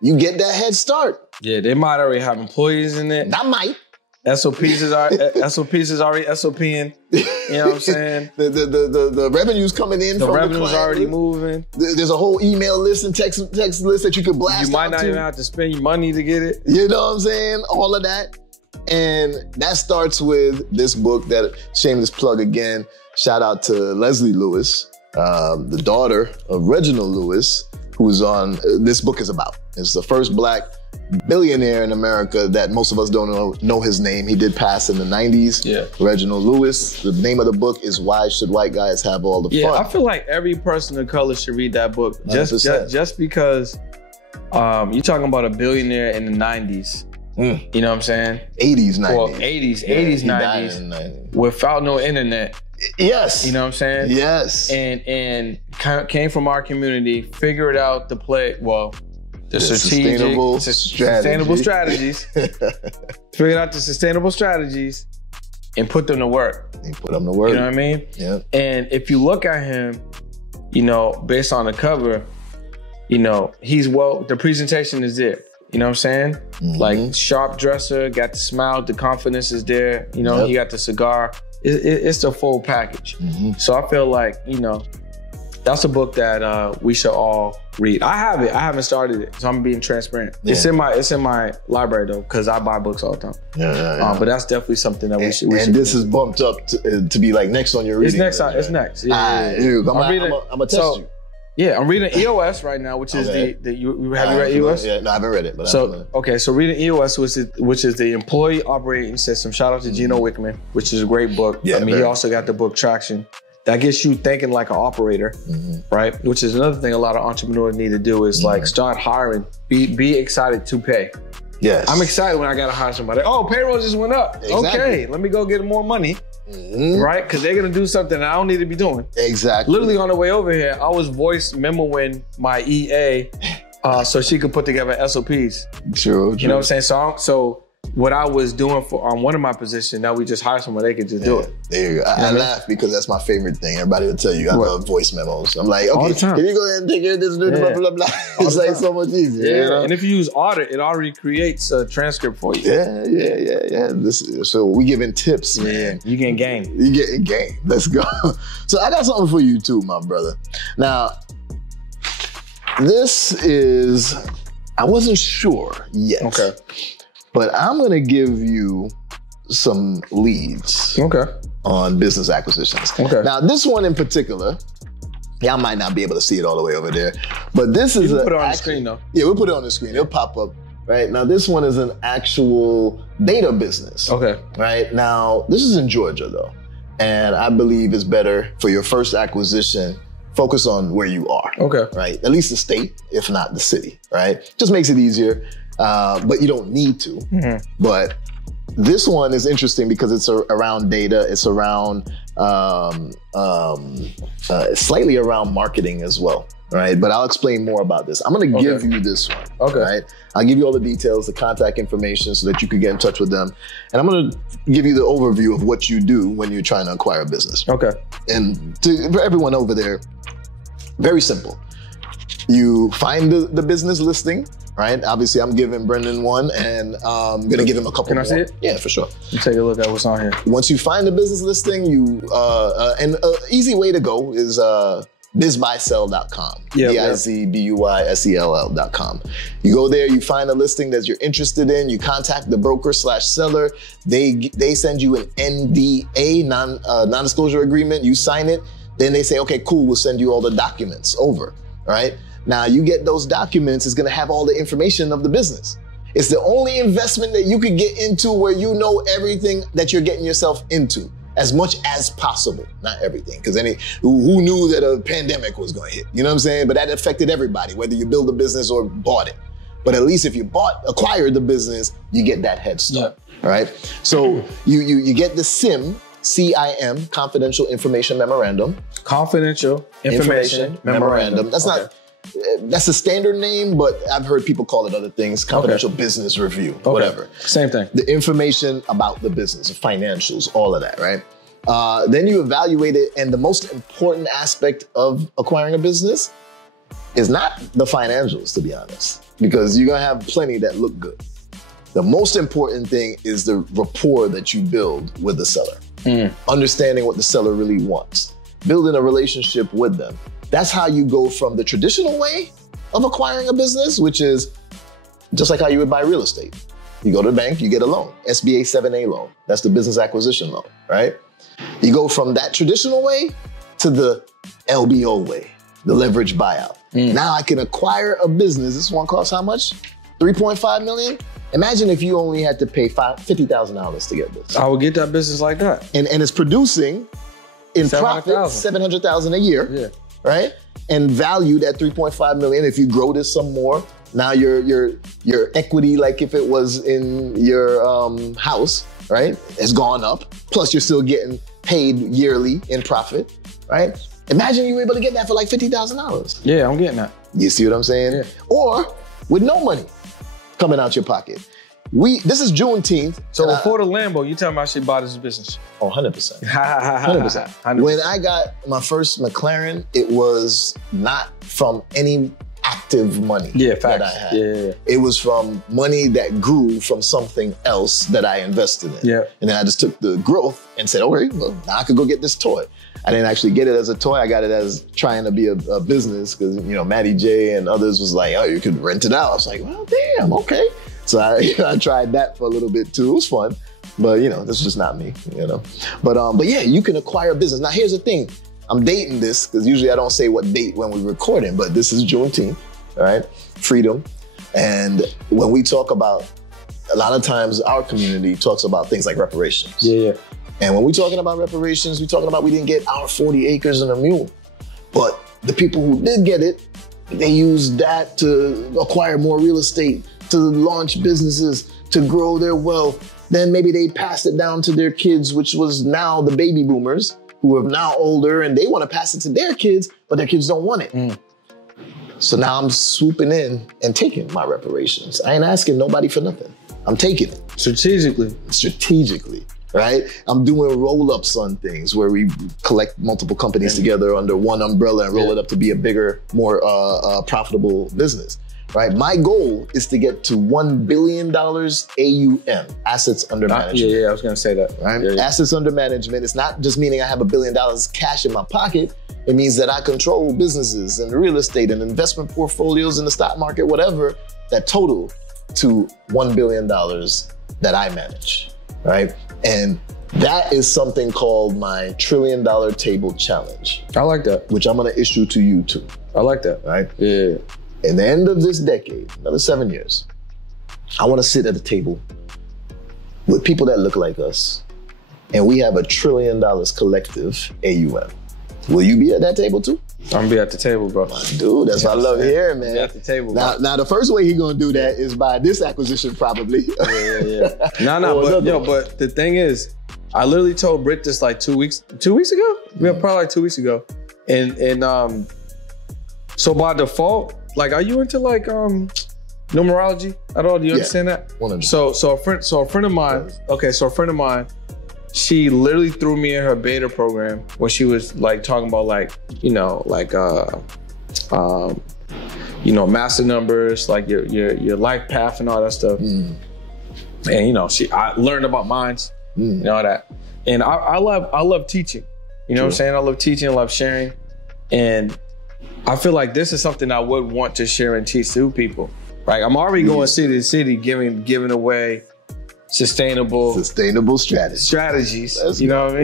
you get that head start. Yeah, they might already have employees in it. That might. SOPs is already SOPing. You know what I'm saying? The revenue's coming in. The from revenue's the already moving. There's a whole email list and text list that you could blast. You might not even have to spend your money to get it. You know what I'm saying? All of that. And that starts with this book that, shameless plug again, shout out to Leslie Lewis, the daughter of Reginald Lewis, who's on, this book is about. It's the first Black billionaire in America that most of us don't know his name. He did pass in the 90s. Yeah. Reginald Lewis. The name of the book is Why Should White Guys Have All the Fun? Yeah, I feel like every person of color should read that book. Just because you're talking about a billionaire in the 90s. You know what I'm saying? 80s, 90s. Well, 80s, 90s. Without no internet. Yes. You know what I'm saying? Yes. And came from our community, figured out the play, the sustainable strategies. Figured out the sustainable strategies and put them to work. You put them to work. You know what I mean? Yeah. And if you look at him, based on the cover, the presentation is there. You know what I'm saying? Mm-hmm. Like sharp dresser, got the smile, the confidence is there. He got the cigar. It's the full package. Mm-hmm. So I feel like, that's a book that we should all read. I have it. I haven't started it, so I'm being transparent. Yeah. It's in my library though, because I buy books all the time. Yeah. But that's definitely something that we should. And this is bumped up to be like next on your reading. It's next. It's next. Yeah. I'm gonna test you. Yeah, I'm reading EOS right now, which is have you read EOS? Yeah, no, I haven't read it. But so reading EOS, which is the Employee Operating System. Shout out to Gino Wickman, which is a great book. Yeah, he also got the book Traction. That gets you thinking like an operator, right? Which is another thing a lot of entrepreneurs need to do is like start hiring. Be excited to pay. Yes. I'm excited when I got to hire somebody. Oh, payroll just went up. Exactly. Okay, let me go get more money. Right? Because they're going to do something I don't need to be doing. Exactly. Literally on the way over here, I was voice memoing my EA so she could put together SOPs. True. You know what I'm saying? So what I was doing on one of my positions, now we just hire someone, they could just do it. There you go. I laugh because that's my favorite thing. Everybody will tell you I love voice memos. I'm like, okay, can you go ahead and take care of this, blah, blah, blah. It's like so much easier. Yeah. And if you use Otter, it already creates a transcript for you. Yeah. So we giving tips, man. You getting game. You getting game. Let's go. So I got something for you too, my brother. Now, this is, I wasn't sure yet. Okay. But I'm going to give you some leads on business acquisitions. Okay. Now, this one in particular, y'all might not be able to see it all the way over there, but this is you can put it on the screen, though. Yeah, we'll put it on the screen. It'll pop up. Right now, this one is an actual data business. Okay. Right now, this is in Georgia, though, and I believe it's better for your first acquisition. Focus on where you are. Okay. Right. At least the state, if not the city. Right. Just makes it easier. But you don't need to. Mm-hmm. But this one is interesting because it's around data. It's around slightly around marketing as well. Right. But I'll explain more about this. I'm going to give you this one. Okay. Right. I'll give you all the details, the contact information so that you can get in touch with them. And I'm going to give you the overview of what you do when you're trying to acquire a business. Okay. And for everyone over there, very simple. You find the business listing. Right. Obviously, I'm giving Brendan one, and I'm gonna give him a couple more. Can I see it? Yeah, for sure. Let's take a look at what's on here. Once you find the business listing, and an easy way to go is bizbuysell.com. bizbuysell.com. You go there, you find a listing that you're interested in, you contact the broker/seller. They send you an NDA, non-disclosure agreement. You sign it. Then they say, okay, cool, we'll send you all the documents over. All right. Now, you get those documents, it's going to have all the information of the business. It's the only investment that you could get into where you know everything that you're getting yourself into, as much as possible. Not everything, because who knew that a pandemic was going to hit? You know what I'm saying? But that affected everybody, whether you build a business or bought it. But at least if you acquired the business, you get that head start. Yeah. All right? So you get the CIM, Confidential Information Memorandum. Confidential Information Memorandum. That's not That's a standard name, but I've heard people call it other things. Confidential business review, whatever. Same thing. The information about the business, the financials, all of that, right? Then you evaluate it, and the most important aspect of acquiring a business is not the financials, to be honest, because you're gonna have plenty that look good. The most important thing is the rapport that you build with the seller. Understanding what the seller really wants, building a relationship with them. That's how you go from the traditional way of acquiring a business, which is just like how you would buy real estate. You go to the bank, you get a loan, SBA 7A loan. That's the business acquisition loan, right? You go from that traditional way to the LBO way, the leverage buyout. Now I can acquire a business. This one costs how much? $3.5 million? Imagine if you only had to pay $50,000 to get this. I would get that business like that. And it's producing in profit $700,000 a year, right? And valued at $3.5 million. If you grow this some more, now your equity, like if it was in your house, right, has gone up. Plus you're still getting paid yearly in profit, right? Imagine you were able to get that for like $50,000. Yeah, I'm getting that. You see what I'm saying? Yeah. Or with no money coming out your pocket. This is Juneteenth. So before the Lambo, you tell me I should buy this business? Oh, 100%. 100%. When I got my first McLaren, it was not from any active money that I had. Yeah. It was from money that grew from something else that I invested in. Yeah. And then I just took the growth and said, okay, well, now I could go get this toy. I didn't actually get it as a toy. I got it as trying to be a business because, you know, Matty J and others was like, oh, you could rent it out. I was like, well, damn, okay. So I tried that for a little bit too. It was fun, but you know, this is just not me, you know. But yeah, you can acquire a business. Now here's the thing. I'm dating this because usually I don't say what date when we're recording, but this is Juneteenth, all right? Freedom. And when we talk about, a lot of times our community talks about things like reparations. Yeah. And when we're talking about reparations, we're talking about we didn't get our 40 acres and a mule. But the people who did get it, they used that to acquire more real estate, to launch businesses, to grow their wealth. Then maybe they passed it down to their kids, which was now the baby boomers who are now older and they want to pass it to their kids, but their kids don't want it. So now I'm swooping in and taking my reparations. I ain't asking nobody for nothing. I'm taking it. Strategically, right? I'm doing roll-ups on things where we collect multiple companies together under one umbrella and roll it up to be a bigger, more profitable business. Right? My goal is to get to $1 billion AUM, assets under management. Yeah, I was going to say that. Right? Yeah. Assets under management. It's not just meaning I have $1 billion cash in my pocket. It means that I control businesses and real estate and investment portfolios in the stock market, whatever, that total to $1 billion that I manage. Right? And that is something called my $1 trillion table challenge. I like that. Which I'm going to issue to you too. I like that. Right? Yeah. In the end of this decade, another 7 years, I want to sit at a table with people that look like us, and we have $1 trillion collective AUM. Will you be at that table too? I'm gonna be at the table, bro. Dude, that's what I love hearing, man. Be at the table. Now, the first way he's gonna do that is by this acquisition, probably. Yeah. But the thing is, I literally told Britt this like 2 weeks ago. Yeah, probably like 2 weeks ago, and so by default. Like, are you into like numerology at all? Do you understand that? 100%. So a friend of mine, she literally threw me in her beta program where she was like talking about like, master numbers, like your life path and all that stuff. And I learned about minds, that. And I love teaching. You know what I'm saying? I love teaching, I love sharing. And I feel like this is something I would want to share and teach to people. Right? I'm already going city to city, giving away sustainable strategies. You know what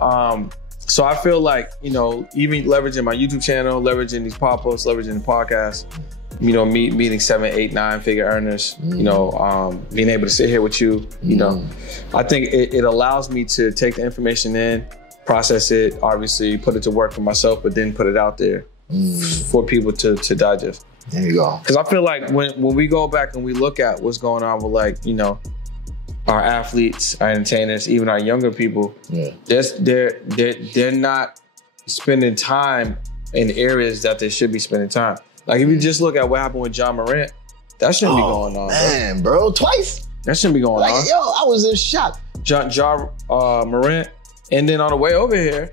I mean? So I feel like, even leveraging my YouTube channel, leveraging these pop-ups, leveraging the podcast, meeting 7, 8, 9 figure earners, being able to sit here with you, I think it allows me to take the information in, process it, obviously put it to work for myself, but then put it out there for people to digest. There you go. Because I feel like when we go back and we look at what's going on with our athletes, our entertainers, even our younger people, they're not spending time in areas that they should be spending time. Like if you just look at what happened with John Morant, that shouldn't be going on. Man, bro, twice. That shouldn't be going on. Yo, I was in shock. John Morant, and then on the way over here,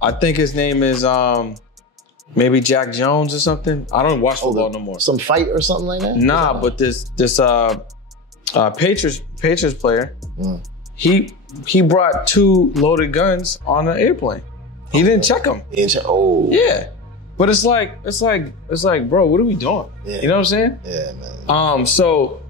I think his name is maybe Jack Jones or something. I don't watch football no more. Some fight or something like that? Nah, but this Patriots player, he brought 2 loaded guns on an airplane. He didn't check them. Yeah. But it's like, bro, what are we doing? Yeah. You know what I'm saying? Yeah, man. So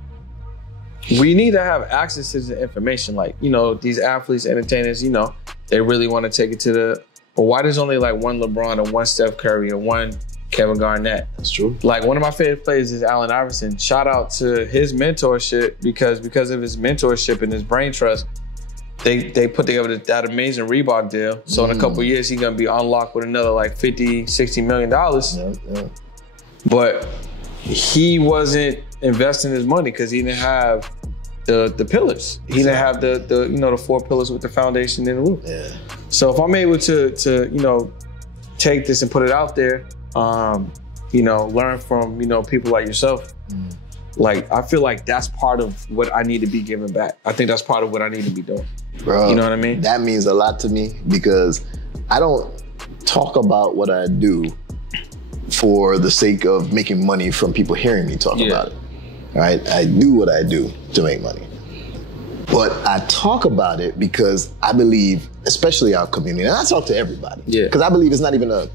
we need to have access to the information. Like, you know, these athletes, entertainers, you know, they really want to take it to the, but why there's only like one LeBron or one Steph Curry or one Kevin Garnett? That's true. Like one of my favorite players is Allen Iverson. Shout out to his mentorship because of his mentorship and his brain trust, they put together that amazing Reebok deal. So in a couple of years, he's gonna be unlocked with another like $50, $60 million. Yeah. But he wasn't investing his money because he didn't have the pillars. He didn't have the you know, the 4 pillars with the foundation and the roof. Yeah. So if I'm able to you know, take this and put it out there, you know, learn from, you know, people like yourself, like I feel like that's part of what I need to be giving back. I think that's part of what I need to be doing. Bro, you know what I mean? That means a lot to me because I don't talk about what I do for the sake of making money from people hearing me talk about it. Right? I do what I do to make money. But I talk about it because I believe, especially our community, and I talk to everybody. Because I believe it's not even a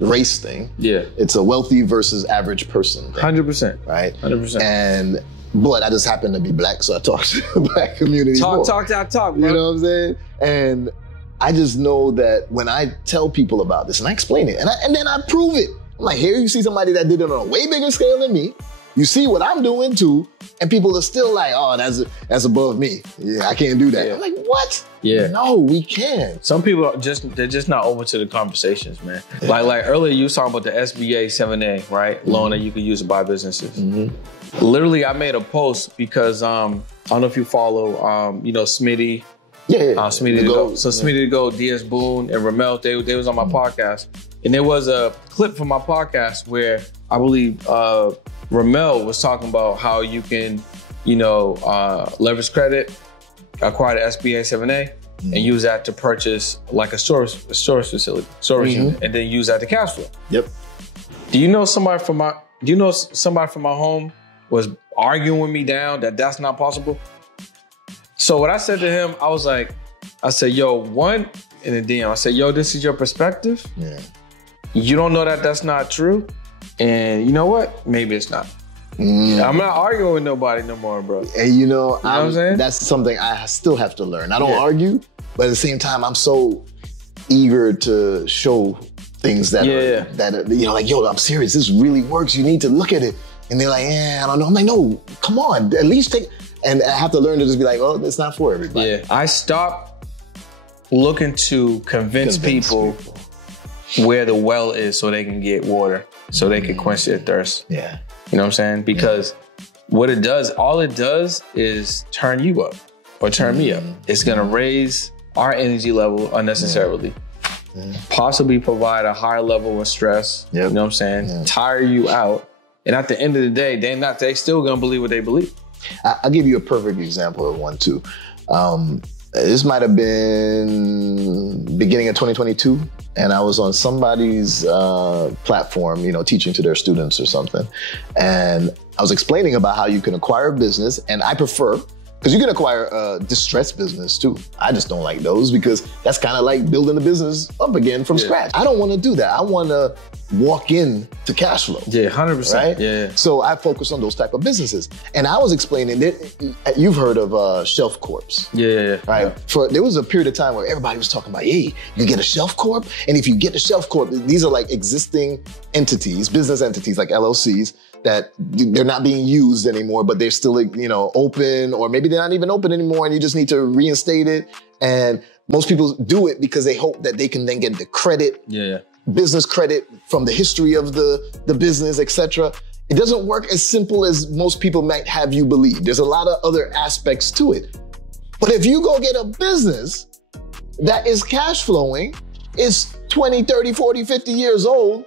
race thing. It's a wealthy versus average person thing. 100%. Right? 100%. But I just happen to be black, so I talk to the black community more. Talk, bro. You know what I'm saying? And I just know that when I tell people about this and I explain it, and then I prove it. I'm like, here you see somebody that did it on a way bigger scale than me. You see what I'm doing too, and people are still like, oh, that's above me. Yeah, I can't do that. I'm like, what? Yeah. No, we can. Some people are they're just not open to the conversations, man. Like earlier you was talking about the SBA 7A, right? Loan that you could use to buy businesses. Literally, I made a post because I don't know if you follow, you know, Smitty. Smitty to go. So Smitty to go, DS Boone, and Ramel, they was on my podcast. And there was a clip from my podcast where I believe Ramel was talking about how you can, you know, leverage credit, acquire the SBA 7A, and use that to purchase like a storage facility, storage unit, and then use that to cash flow. Do you know somebody from my home was arguing with me down that that's not possible? So what I said to him, I said, yo, one in the DM, I said, yo, this is your perspective. You don't know that that's not true. And you know what? Maybe it's not. I'm not arguing with nobody no more, bro. And you know what I'm saying? That's something I still have to learn. I don't argue, but at the same time, I'm so eager to show things that are, you know, like, yo, I'm serious. This really works. You need to look at it. And they're like, I don't know. I'm like, no, come on. At least take, and I have to learn to just be like, well, it's not for everybody. I stopped looking to convince people where the well is so they can get water, so they can quench their thirst. You know what I'm saying? Because what it does, all it does is turn you up or turn me up. It's gonna raise our energy level unnecessarily. Possibly provide a higher level of stress. You know what I'm saying? Tire you out. And at the end of the day, they still gonna believe what they believe. I'll give you a perfect example of one too. This might have been beginning of 2022, and I was on somebody's platform, you know, teaching to their students or something. And I was explaining about how you can acquire a business, and I prefer, because you can acquire a distressed business too. I just don't like those because that's kind of like building a business up again from scratch. I don't want to do that. I want to walk in to cash flow. 100%. Right? So I focus on those type of businesses. And I was explaining that you've heard of Shelf Corps. Right? There was a period of time where everybody was talking about, hey, you get a Shelf Corp. And if you get a Shelf Corp, these are like existing entities, business entities like LLCs, that they're not being used anymore, but they're still, you know, open, or maybe they're not even open anymore and you just need to reinstate it. And most people do it because they hope that they can then get the credit, business credit from the history of the business, etc. It doesn't work as simple as most people might have you believe. There's a lot of other aspects to it. But if you go get a business that is cash flowing, is 20, 30, 40, 50 years old,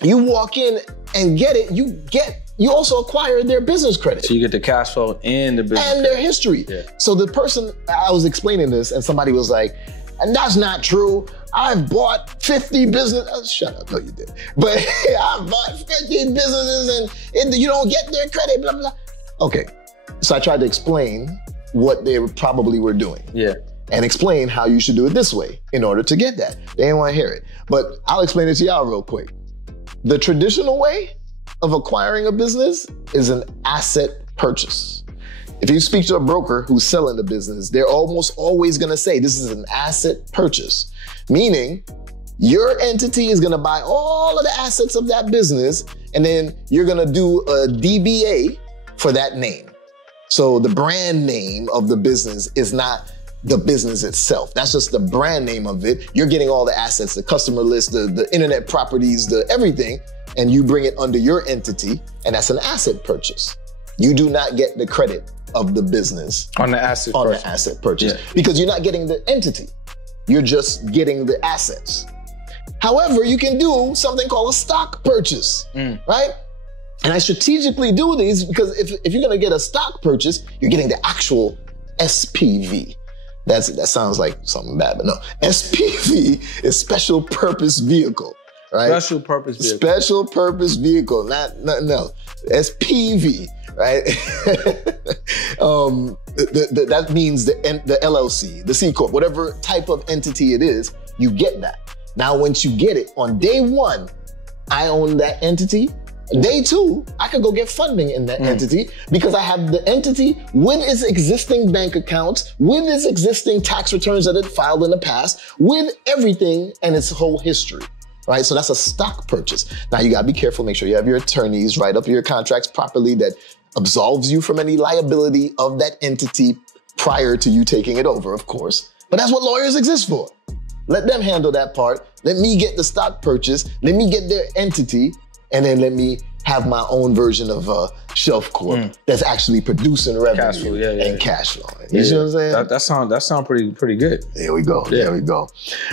you walk in and get it, you also acquire their business credit. So you get the cash flow and the business and their history. Yeah. So the person, I was explaining this and somebody was like, and that's not true. I've bought 50 businesses. Shut up, no you did. But I've bought 50 businesses and you don't get their credit, blah, blah. Okay, so I tried to explain what they probably were doing. Yeah. And explain how you should do it this way in order to get that. They didn't want to hear it. But I'll explain it to y'all real quick. The traditional way of acquiring a business is an asset purchase. If you speak to a broker who's selling the business, they're almost always going to say this is an asset purchase, meaning your entity is going to buy all of the assets of that business, and then you're going to do a DBA for that name. So the brand name of the business is not the business itself. That's just the brand name of it. You're getting all the assets, the customer list, the internet properties, the everything, and you bring it under your entity, and that's an asset purchase. You do not get the credit of the business on the asset purchase because you're not getting the entity. You're just getting the assets. However, you can do something called a stock purchase, right? And I strategically do these because if you're gonna get a stock purchase, you're getting the actual SPV. That sounds like something bad, but no. SPV is special purpose vehicle, right? Special purpose vehicle. Special purpose vehicle, not nothing else. SPV, right? That means the LLC, the C Corp, whatever type of entity it is, you get that. Now, once you get it, on day one, I own that entity. Day two, I could go get funding in that entity because I have the entity with its existing bank accounts, with its existing tax returns that it filed in the past, with everything and its whole history, right? So that's a stock purchase. Now you gotta be careful, make sure you have your attorneys write up your contracts properly that absolves you from any liability of that entity prior to you taking it over, of course. But that's what lawyers exist for. Let them handle that part. Let me get the stock purchase. Let me get their entity. And then let me have my own version of Shelf Corp that's actually producing revenue and cash flow. You see what I'm saying? That sound pretty good. There we go. Yeah. There we go.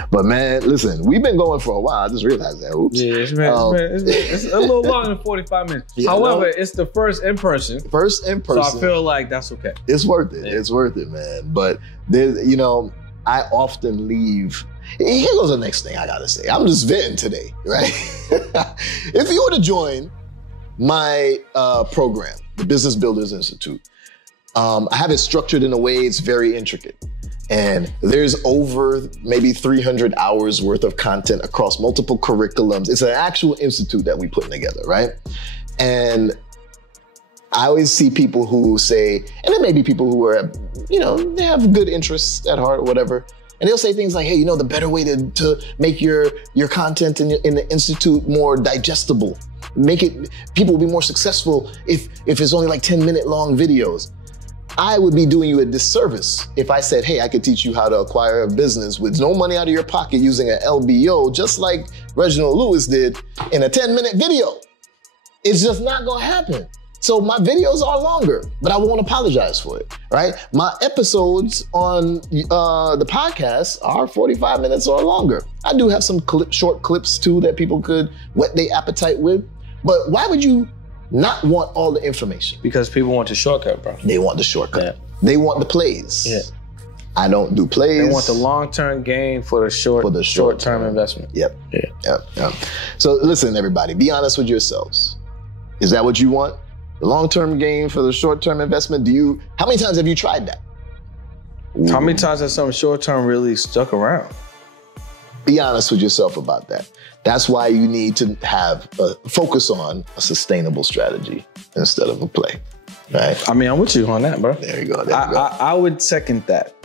But man, listen, we've been going for a while. I just realized that. Oops. Yeah, it's a little longer than 45 minutes. Yeah, however, it's the first in person. First in person. So I feel like that's okay. It's worth it. Yeah. It's worth it, man. But there's, I often leave. Here goes the next thing I gotta say. I'm just venting today, right? If you were to join my program, the Business Builders Institute, I have it structured in a way it's very intricate. And there's over maybe 300 hours worth of content across multiple curriculums. It's an actual institute that we put together, right? And I always see people who say, and there may be people who are, they have good interests at heart or whatever. And they'll say things like, hey, the better way to make your content in the institute more digestible, people will be more successful if it's only like 10-minute long videos. I would be doing you a disservice if I said, hey, I could teach you how to acquire a business with no money out of your pocket using an LBO, just like Reginald Lewis did in a 10-minute video. It's just not gonna happen. So my videos are longer, but I won't apologize for it, right? My episodes on the podcast are 45 minutes or longer. I do have some short clips too that people could whet their appetite with, but why would you not want all the information? Because people want the shortcut, bro. They want the shortcut. Yeah. They want the plays. Yeah. I don't do plays. They want the long-term gain for the short-term investment. Yep. So listen, everybody, be honest with yourselves. Is that what you want? The long-term gain for the short-term investment, how many times have you tried that? How many times has something short-term really stuck around? Be honest with yourself about that. That's why you need to have a focus on a sustainable strategy instead of a play, right? I mean, I'm with you on that, bro. There you go. I would second that.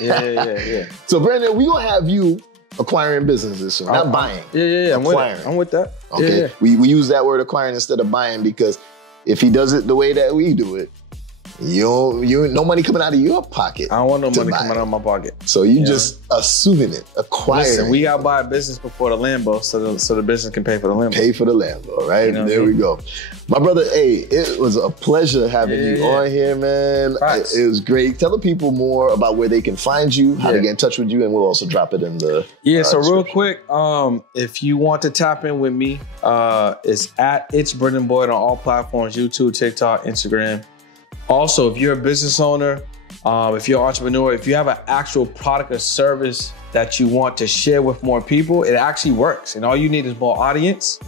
Yeah. So, Brandon, we're going to have you acquiring businesses soon, not buying. Yeah. I'm with that. Okay. Yeah. We use that word acquiring instead of buying because if he does it the way that we do it, You no money coming out of your pocket. I don't want no money coming out of my pocket. So you just assuming it, acquiring. Listen, we gotta buy a business before the Lambo, so the business can pay for the Lambo. Pay for the Lambo, right? There we go. My brother, hey, it was a pleasure having you on here, man. It was great. Tell the people more about where they can find you, how to get in touch with you, and we'll also drop it in the so real quick, if you want to tap in with me, it's at It's Brendan Boyd on all platforms: YouTube, TikTok, Instagram. Also, if you're a business owner, if you're an entrepreneur, if you have an actual product or service that you want to share with more people, it actually works. And all you need is more audience.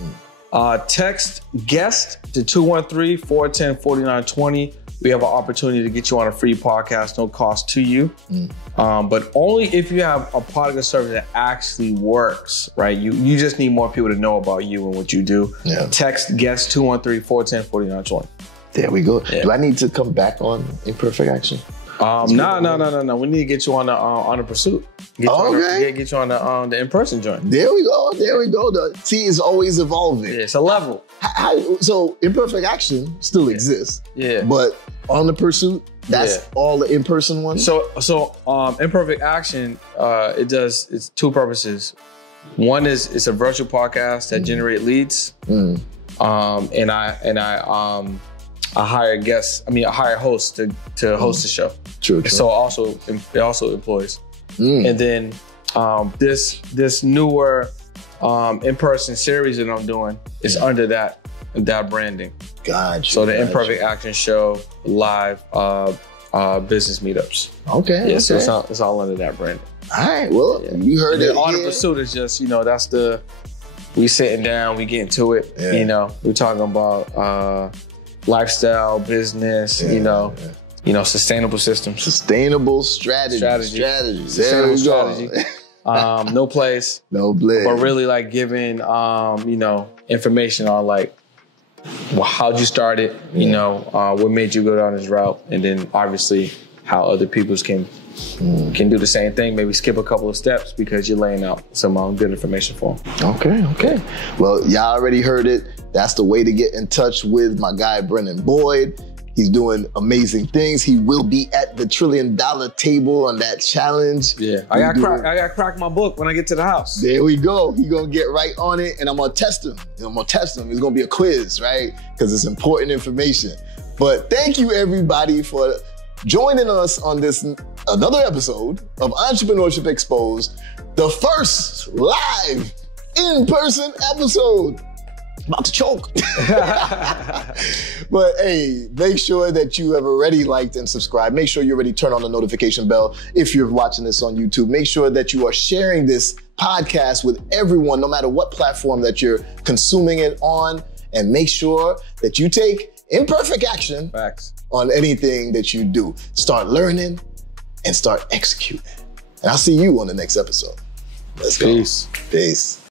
Text guest to 213-410-4920. We have an opportunity to get you on a free podcast, no cost to you. But only if you have a product or service that actually works, right? You just need more people to know about you and what you do. Text guest 213-410-4920. There we go. Do I need to come back on Imperfect Action? No. We need to get you on the pursuit. Get you on the in-person joint. There we go. See, it's always evolving. Yeah, it's a level. So Imperfect Action still exists. But on the pursuit, that's all the in-person ones? So Imperfect Action, it's two purposes. One is it's a virtual podcast that generate leads. And I hire guests. I hire hosts to host the show. True. So it also employs. And then this newer in-person series that I'm doing is under that branding. Gotcha. So the Imperfect Action Show live business meetups. Okay. So it's all under that branding. All right. Well, you heard it. On the pursuit is just we sitting down, we get into it. We're talking about lifestyle, business, sustainable systems. Sustainable strategy. Sustainable strategy. No place. But really giving, information on how'd you start it, what made you go down this route, and then obviously how other people can do the same thing, maybe skip a couple of steps because you're laying out some good information for them. Okay. Well, y'all already heard it. That's the way to get in touch with my guy, Brendan Boyd. He's doing amazing things. He will be at the $1 trillion table on that challenge. I got crack my book when I get to the house. There we go. He's going to get right on it, and I'm going to test him. It's going to be a quiz, right? Because it's important information. But thank you, everybody, for joining us on another episode of Entrepreneurship Exposed, the first live in-person episode. About to choke. But hey, make sure that you have already liked and subscribed. Make sure you already turn on the notification bell if you're watching this on YouTube. Make sure that you are sharing this podcast with everyone, no matter what platform that you're consuming it on. And make sure that you take imperfect action on anything that you do. Start learning and start executing. And I'll see you on the next episode. Let's go. Peace.